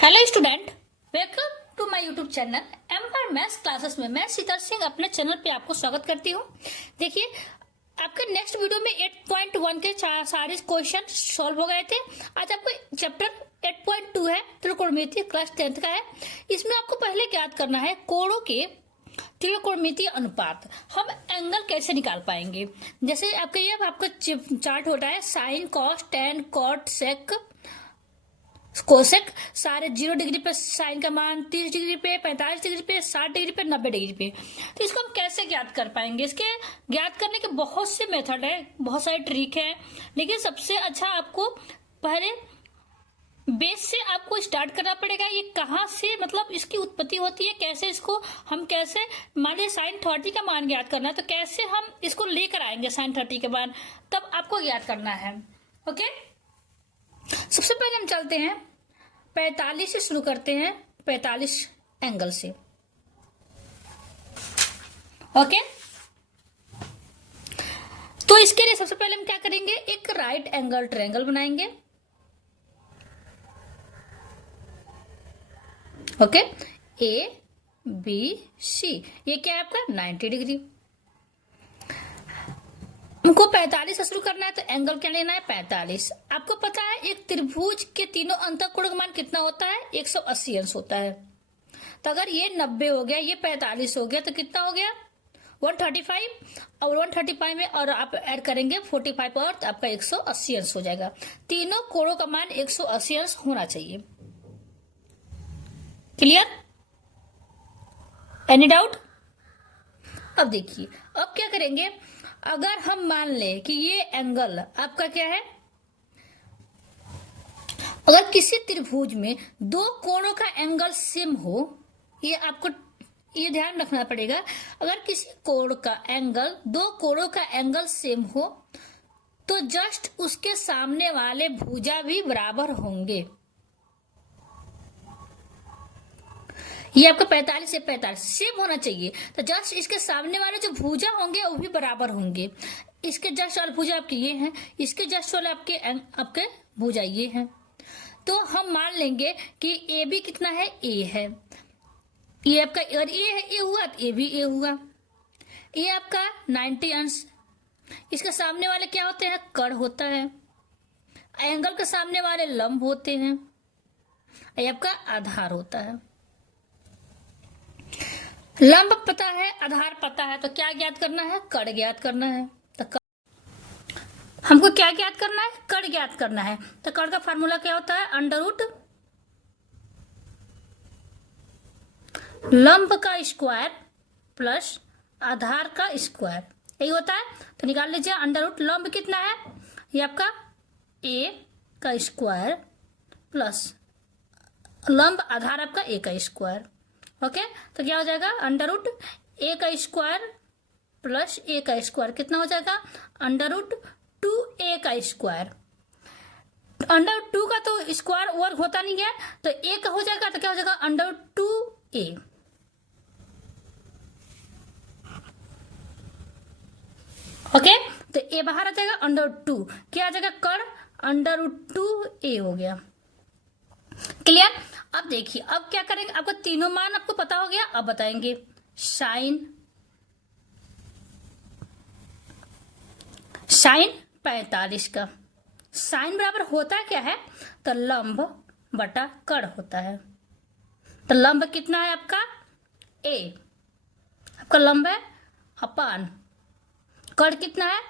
Hello student, welcome to my YouTube channel empire maths classes में मैं शीतल सिंह अपने channel पे आपको स्वागत करती हूँ। देखिए, आपके नेक्स्ट वीडियो में 8.1 के सारे क्वेश्चन सॉल्व हो गए थे। आज आपको चैप्टर 8.2 है, त्रिकोणमिति, क्लास 10th का है। इसमें आपको पहले याद करना है कोणों के त्रिकोणमितीय अनुपात। हम एंगल कैसे निकाल पाएंगे। जैसे आपका चार्ट होता है साइन, कॉस, टेन, कॉट, सेक, कोसेक, सारे 0 डिग्री पे साइन का मान, 30 डिग्री पे, 45 डिग्री पे, 60 डिग्री पे, 90 डिग्री पे। तो इसको हम कैसे ज्ञात कर पाएंगे। इसके ज्ञात करने के बहुत से मेथड है, बहुत सारे ट्रिक है, लेकिन सबसे अच्छा आपको पहले बेस से आपको स्टार्ट करना पड़ेगा। ये कहाँ से मतलब इसकी उत्पत्ति होती है, कैसे इसको हम कैसे मान लीजिए साइन 30 का मान ज्ञात करना है तो कैसे हम इसको लेकर आएंगे साइन 30 के मान, तब आपको ज्ञात करना है। ओके, सबसे पहले हम चलते हैं 45 से शुरू करते हैं, 45 एंगल से। ओके, तो इसके लिए सबसे पहले हम क्या करेंगे, एक राइट एंगल ट्रायंगल बनाएंगे। ओके, ए बी सी, ये क्या है आपका 90 डिग्री। हमको 45 से शुरू करना है तो एंगल क्या लेना है 45। आपको पता है एक त्रिभुज के तीनों अंतःकोण का मान कितना होता है 180 अंश होता है। तो अगर ये 90 हो गया, ये 45 हो गया, तो कितना हो गया 135। और 135 में और आप ऐड करेंगे 45 और तो आपका 180 अंश हो जाएगा। तीनों कोणों का मान 180 अंश होना चाहिए। Clear, any doubt. अब देखिए, अब क्या करेंगे, अगर हम मान लें कि ये एंगल आपका क्या है, अगर किसी त्रिभुज में दो कोणों का एंगल सेम हो, ये आपको ये ध्यान रखना पड़ेगा। अगर किसी कोण का एंगल, दो कोणों का एंगल सेम हो तो जस्ट उसके सामने वाले भुजा भी बराबर होंगे। ये आपका 45 से 45 सेम होना चाहिए, तो जस्ट इसके सामने वाले जो भुजा होंगे वो भी बराबर होंगे। इसके जस्ट वाले भुजा आपके ये हैं, इसके जस्ट वाले आपके भुजा ये हैं। तो हम मान लेंगे कि ए भी कितना है, ए है, ये आपका और ए है, ए हुआ तो ए भी ए हुआ। ये आपका 90 अंश। इसके सामने वाले क्या होते हैं, कर्ण होता है। एंगल के सामने वाले लंब होते हैं। ये आपका आधार होता है। लंब पता है, आधार पता है, तो क्या ज्ञात करना है, कर्ण ज्ञात करना है। तो हमको क्या ज्ञात करना है, कर्ण ज्ञात करना है। तो कर्ण का फार्मूला क्या होता है, अंडर रूट लंब का स्क्वायर प्लस आधार का स्क्वायर, यही होता है। तो निकाल लीजिए, अंडर रूट लंब कितना है, ये आपका ए का स्क्वायर प्लस लंब आधार आपका ए का स्क्वायर। ओके, तो क्या हो जाएगा, अंडर रूट ए का स्क्वायर प्लस ए का स्क्वायर कितना हो जाएगा, अंडर रूट 2a का स्क्वायर। अंडर रूट 2 का तो स्क्वायर वर्ग होता नहीं है, तो ए का हो जाएगा, तो क्या हो जाएगा अंडर रूट 2a। ओके, तो ए बाहर आ जाएगा, अंडर रूट 2 क्या आ जाएगा, कर्ण अंडर रूट 2a हो गया। क्लियर। अब देखिए, अब क्या करेंगे, आपको तीनों मान आपको पता हो गया। अब बताएंगे साइन 45 का साइन बराबर होता क्या है, तो लंब बटा कर्ण होता है। तो लंब कितना है आपका ए, आपका लंब है, अपान कर्ण कितना है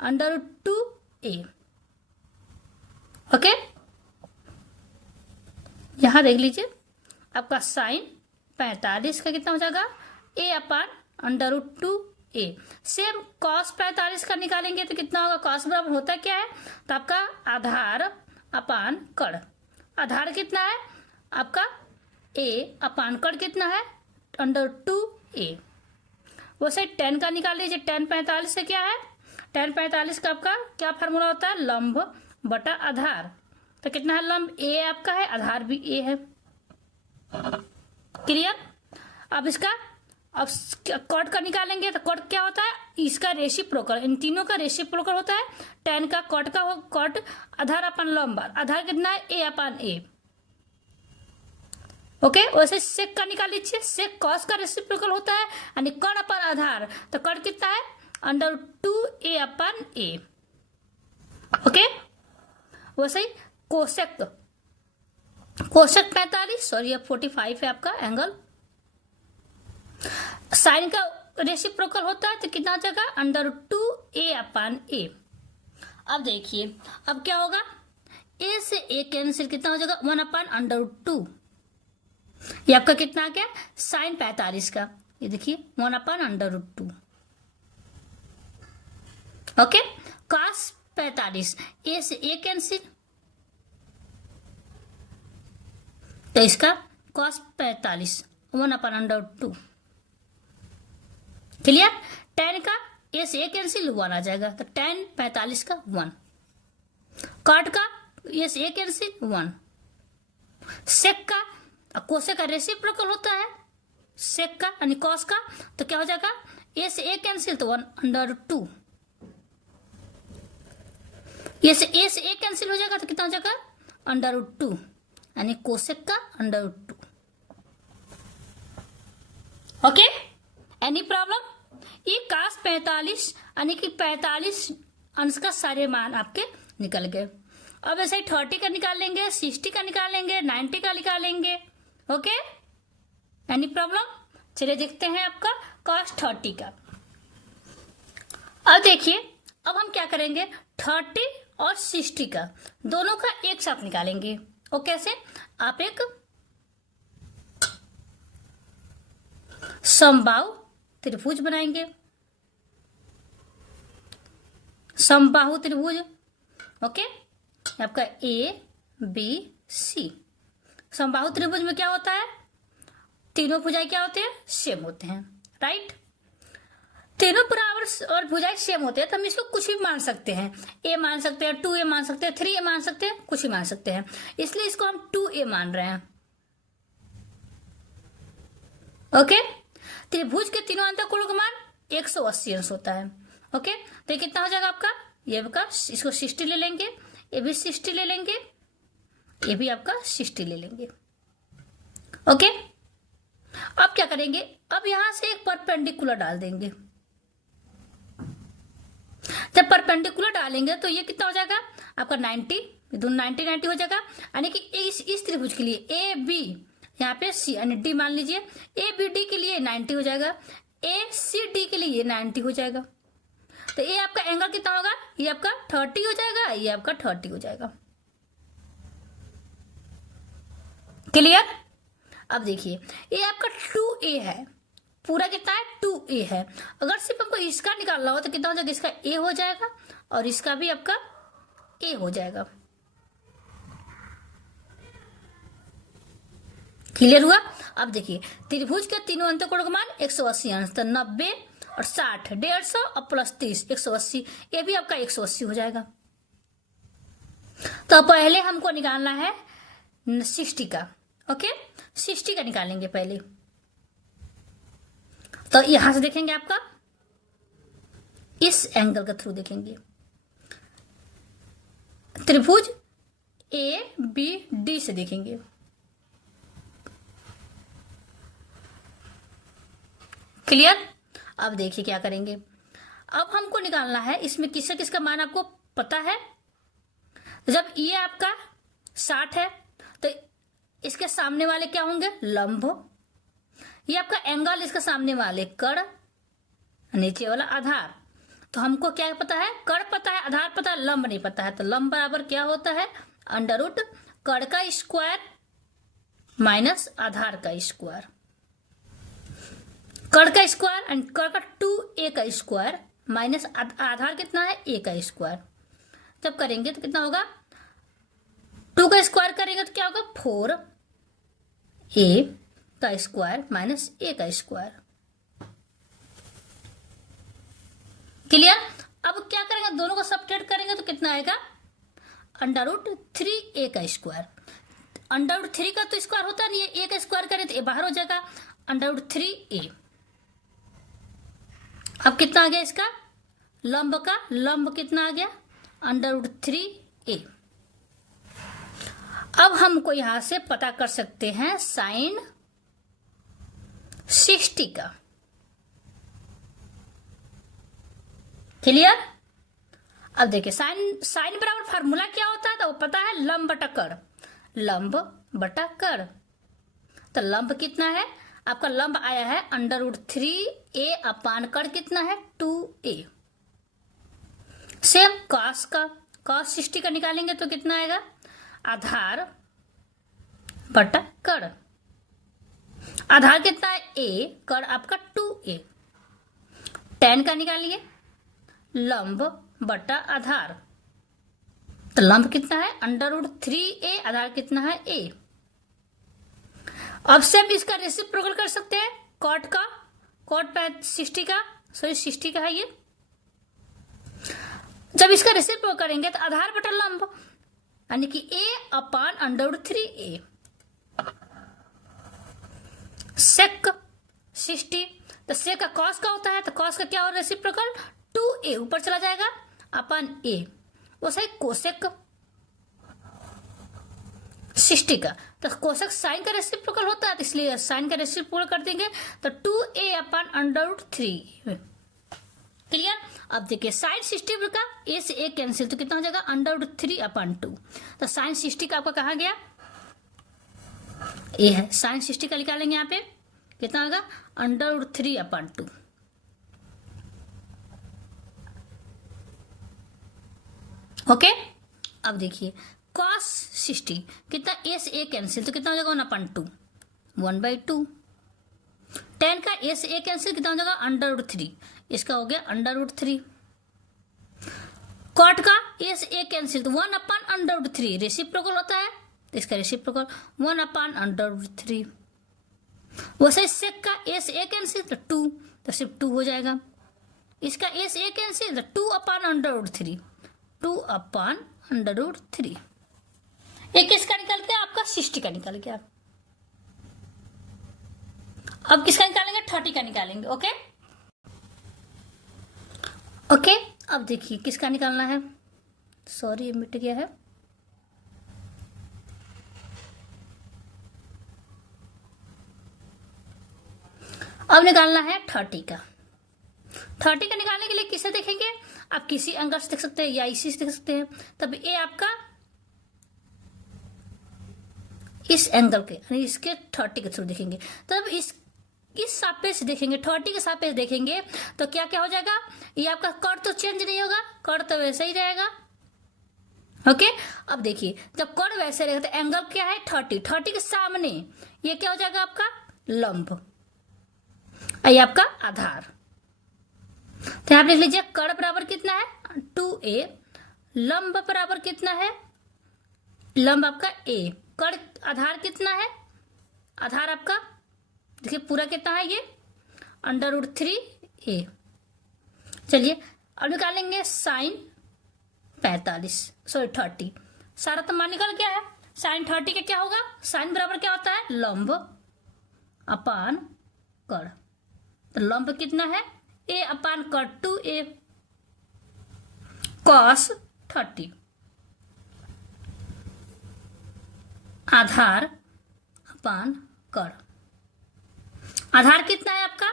अंडर रूट 2a। ओके, यहां देख लीजिए, आपका साइन 45 का कितना हो जाएगा, a upon under root 2a। Same cos 45 का निकालेंगे तो कितना होगा, कॉस बराबर होता क्या है, तो आपका आधार अपान कर्ण। आधार कितना है आपका ए अपान कर्ण कितना है अंडर 2a। वैसे टेन का निकाल लीजिए, टेन 45 से क्या है, टेन 45 का आपका क्या फार्मूला होता है, लंब बटा आधार। तो कितना है, लंब ए आपका है, आधार भी ए है। क्लियर। अब इसका अब कॉट का निकालेंगे, तो कॉट क्या होता है, इसका रेसिप्रोकल, इन तीनों का रेसिप्रोकल होता है। टेन का कॉट का हो, कॉट आधार अपन लंब, आधार कितना है ए अपान ए। ओके, वैसे सेक का निकाल लीजिए, सेक कॉस का रेसिप्रोकल होता है, यानी कर्ण अपन आधार, तो कर्ण कितना है √2a/a। ओके, वैसे ही कोसेक, कोसेक 45, सॉरी अब 45 है आपका एंगल। साइन का रेसिप्रोकल होता है तो कितना हो जाएगा √2a/a। अब देखिए अब क्या होगा, a से a कैंसिल, कितना हो जाएगा 1/√2। ये आपका कितना आ गया साइन 45 का, ये देखिए 1/√2। ओके, cos 45, a से a कैंसिल, तो इसका cos 45 1/√2। क्लियर। tan का a से a कैंसिल 1 आ जाएगा, तो tan 45 का 1। cot का a से a कैंसिल 1। sec का, कोसेक का रेसिप्रोकल होता है सेक का यानी कॉस का, तो क्या हो जाएगा ए से ए कैंसिल, तो 1/2। ए से ए कैंसिल हो जाएगा तो कितना हो जाएगा √2, यानी कोसेक का √2। Okay, any problem. ये cos 45 यानी कि 45 अंश का सारे मान आपके निकल गए। अब ऐसे ही 30 का निकाल लेंगे, 60 का निकाल लेंगे, 90 का निकालेंगे। Okay, any problem. चलिए देखते हैं आपका cos 30 का। अब देखिए अब हम क्या करेंगे, 30 और 60 का दोनों का एक साथ निकालेंगे। और कैसे, आप एक समबाहु त्रिभुज बनाएंगे, समबाहु त्रिभुज। ओके, आपका ABC। समबाहु त्रिभुज में क्या होता है, तीनों भुजाएं क्या होते हैं सेम होते हैं, राइट। तीनों बराबर और भुजाएं सेम होते हैं तो हम इसको कुछ भी मान सकते हैं, a मान सकते हैं, 2a मान सकते हैं, 3a मान सकते हैं, कुछ भी मान सकते हैं, इसलिए इसको हम 2a मान रहे हैं। ओके, त्रिभुज के तीनों अंतःकोणों का मान 180 अंश होता है। ओके, तो कितना हो जाएगा आपका, ये आपका इसको 60 ले लेंगे, ये भी 60 ले लेंगे, ये भी आपका 60 ले लेंगे। ओके, अब क्या करेंगे, अब यहां से एक परपेंडिकुलर डाल देंगे। जब परपेंडिकुलर डालेंगे तो ये कितना हो जाएगा आपका 90, दोनों 90 90 हो जाएगा, यानी कि इस त्रिभुज के लिए ए बी, यहाँ पे सी यानी डी मान लीजिए, ए बी डी के लिए 90 हो जाएगा, ए सी डी के लिए 90 हो जाएगा। तो ये आपका एंगल कितना होगा, ये आपका 30 हो जाएगा, ये आपका 30 हो जाएगा। क्लियर। अब देखिए ये आपका 2a है, पूरा कितना है 2a है। अगर सिर्फ हमको इसका निकालना हो तो कितना हो जाएगा, इसका a हो जाएगा और इसका भी आपका a हो जाएगा। क्लियर हुआ। अब देखिए त्रिभुज के तीनों अंतःकोणों का मान 180 अंश, तो 90 और 60, 150 और प्लस 30 180, ये भी आपका 180 हो जाएगा। तो पहले हमको निकालना है 60 का। ओके, 60 का निकालेंगे पहले, तो यहां से देखेंगे आपका इस एंगल के थ्रू देखेंगे, त्रिभुज ABD से देखेंगे। क्लियर। अब देखिए क्या करेंगे, अब हमको निकालना है इसमें किसका किसका मान आपको पता है। जब ये आपका 60 है तो इसके सामने वाले क्या होंगे लंब, ये आपका एंगल इसके सामने वाले कर्ण, नीचे वाला आधार। तो हमको क्या पता है, कर्ण पता है, आधार पता है, लंब नहीं पता है। तो लंब बराबर क्या होता है √ कर्ण का स्क्वायर माइनस आधार का स्क्वायर, कर्ण का स्क्वायर एंड कर्ण का 2a का स्क्वायर माइनस आधार कितना है a का स्क्वायर। जब करेंगे तो कितना होगा, 2 का स्क्वायर करेंगे तो क्या होगा 4a का स्क्वायर माइनस a का स्क्वायर। क्लियर। अब क्या करेंगे, दोनों को सब्ट्रैक्ट करेंगे तो कितना आएगा √3a का स्क्वायर। √3 का तो स्क्वायर होता नहीं है, a का स्क्वायर करें तो a बाहर हो जाएगा, √3a। अब कितना आ गया इसका लंब का, लंब कितना आ गया √3a। अब हमको यहां से पता कर सकते हैं साइन 60 का। क्लियर? अब देखिए साइन बराबर फार्मूला क्या होता है, तो वो पता है लंब बटा कड़, लंब बटा कड़। तो लंब कितना है आपका, लंब आया है √3a अपान कड़ कितना है 2a। सेम कॉस का, कॉस 60 का निकालेंगे तो कितना आएगा, आधार बटा कड़। आधार कितना है a, कड़ आपका 2a। tan का निकालिए, लंब बटा आधार। तो लंब कितना है √3a, आधार कितना है a। अब से हम इसका रेसिप्रोकल कर सकते हैं कॉट का, कॉट 60 का, सॉरी 60 का है ये। जब इसका रेसिप्रोकल करेंगे तो आधार बटा लंब, यानी कि a अपान √3a। सेक 60, तो सेक का कॉस का होता है, तो कॉस का क्या हो रेसिप्रोकल 2a, ऊपर चला जाएगा अपन a। वो सही कोसेक 60 का, तो कोसेक साइन का रेसिप्रोकल होता है, तो इसलिए साइन का रेसिप्रोकल कर देंगे तो 2a अपन √3। क्लियर? अब देखिए साइन 60 का a से a कैंसिल, तो कितना हो जाएगा √3 अपन 2। तो साइन 60 का आपका कहा गया a है, साइन 60 का निकालेंगे यहाँ पे कितना होगा √3 अपन 2। ओके, अब देखिए cos 60 कितना a से a कैंसिल, तो कितना हो जाएगा 1/2, 1/2। tan का a से a कैंसिल, कितना हो जाएगा √3, इसका हो गया √3। cot का a से a कैंसिल, तो 1/√3 रेसिप्रोकल होता है, तो इसका रेसिप्रोकल 1/√3। वैसे sec का a से a कैंसिल तो 2, तो सिर्फ 2 हो जाएगा। इसका a से a कैंसिल तो 2/√3, 2/√3। एक किसका निकल गया आपका 60 का निकल गया। अब किसका निकालेंगे 30 का निकालेंगे। ओके ओके, अब देखिए किसका निकालना है, सॉरी ये मिट गया है। अब निकालना है 30 का। 30 का निकालने के लिए किसे देखेंगे, आप किसी एंगल से देख सकते हैं या इसी से देख सकते हैं। तब ए आपका इस एंगल के यानी इसके 30 के थ्रू देखेंगे, तब इस सापेक्ष देखेंगे, 30 के सापेक्ष देखेंगे तो क्या क्या हो जाएगा, ये आपका कट तो चेंज नहीं होगा, कट तो वैसे ही रहेगा। ओके, अब देखिए जब कट वैसे रहेगा तो एंगल क्या है 30 के सामने ये क्या हो जाएगा आपका लंब, ये आपका आधार। तो यहां लिख लीजिए कड़ बराबर कितना है 2a, लंब बराबर कितना है, लंब आपका a, कड़ आधार कितना है, आधार आपका देखिए पूरा कितना है ये √3a। चलिए अब निकालेंगे साइन 30, सारा तो मान निकल गया है। साइन 30 का क्या होगा, साइन बराबर क्या होता है लंब अपान कड़, तो लंब कितना है a अपान कड़ 2a। cos 30 आधार अपान कड़, आधार कितना है आपका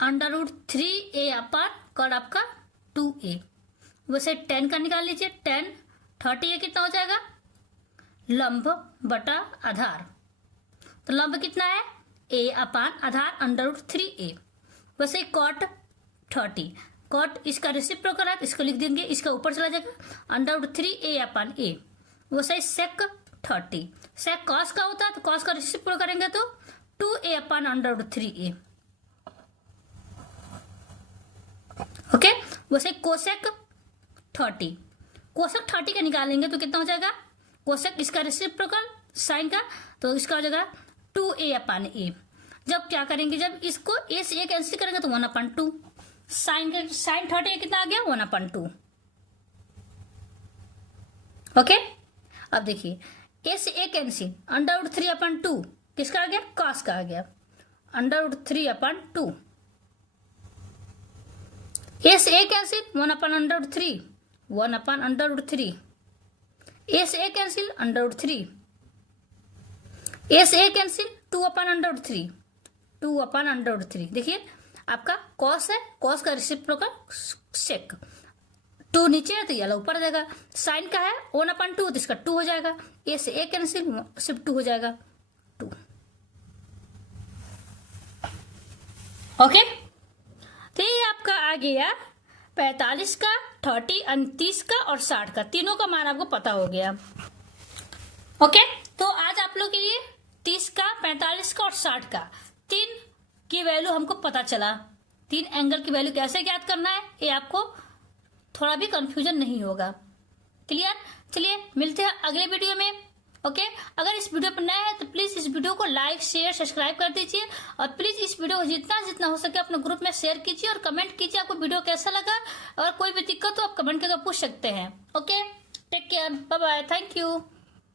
√3a अपान कड़ आपका 2a। वैसे tan का निकाल लीजिए, tan 30 कितना हो जाएगा लंब बटा आधार, तो लंब कितना है a अपान आधार √3a। वैसे cot 30, cot इसका रेसिप्रोकल है, इसको लिख देंगे, इसका ऊपर चला जाएगा √3a अपान a। वैसे sec 30, sec cos का होता है, तो cos का रेसिप्रोकल करेंगे तो 2a अपान √3a। ओके, वैसे कोसेक 30, कोसेक 30 का निकालेंगे तो कितना हो जाएगा, कोसेक इसका रेसिप्रोकल साइन का, तो इसका हो जाएगा 2a अपान a। जब क्या करेंगे, जब इसको a से a कैंसिल करेंगे तो 1/2, साइन 30 कितना आ गया 1/2। ओके, अब देखिए a से a कैंसिल √3/2 किसका आ गया cos का आ गया √3/2। a से a कैंसिल 1/√3, 1/√3। a से a कैंसिल √3, ए से ए कैंसिल, 2/√3, 2/√3। देखिए आपका कॉस है, कॉस का रेसिप्रोकल सेक, 2 नीचे है तो ये ऊपर आ जाएगा। साइन का है 1/2 तो इसका 2 हो जाएगा। ए से ए कैंसिल, सिर्फ 2 हो जाएगा, 2। ओके, तो ये आपका आ गया 45 का, 30, 29 का और 60 का, तीनों का मान आपको पता हो गया। ओके, तो आज आप लोग के लिए 30 का, 45 का और 60 का 3 की वैल्यू हमको पता चला। 3 एंगल की वैल्यू कैसे ज्ञात करना है ये आपको थोड़ा भी कंफ्यूजन नहीं होगा। क्लियर? चलिए मिलते हैं अगले वीडियो में। ओके, अगर इस वीडियो पर नए हैं तो प्लीज इस वीडियो को लाइक, शेयर, सब्सक्राइब कर दीजिए और प्लीज इस वीडियो को जितना जितना हो सके अपने ग्रुप में शेयर कीजिए और कमेंट कीजिए आपको वीडियो कैसा लगा। और कोई भी दिक्कत हो आप कमेंट करके पूछ सकते हैं। Okay, take care, bye bye, thank you.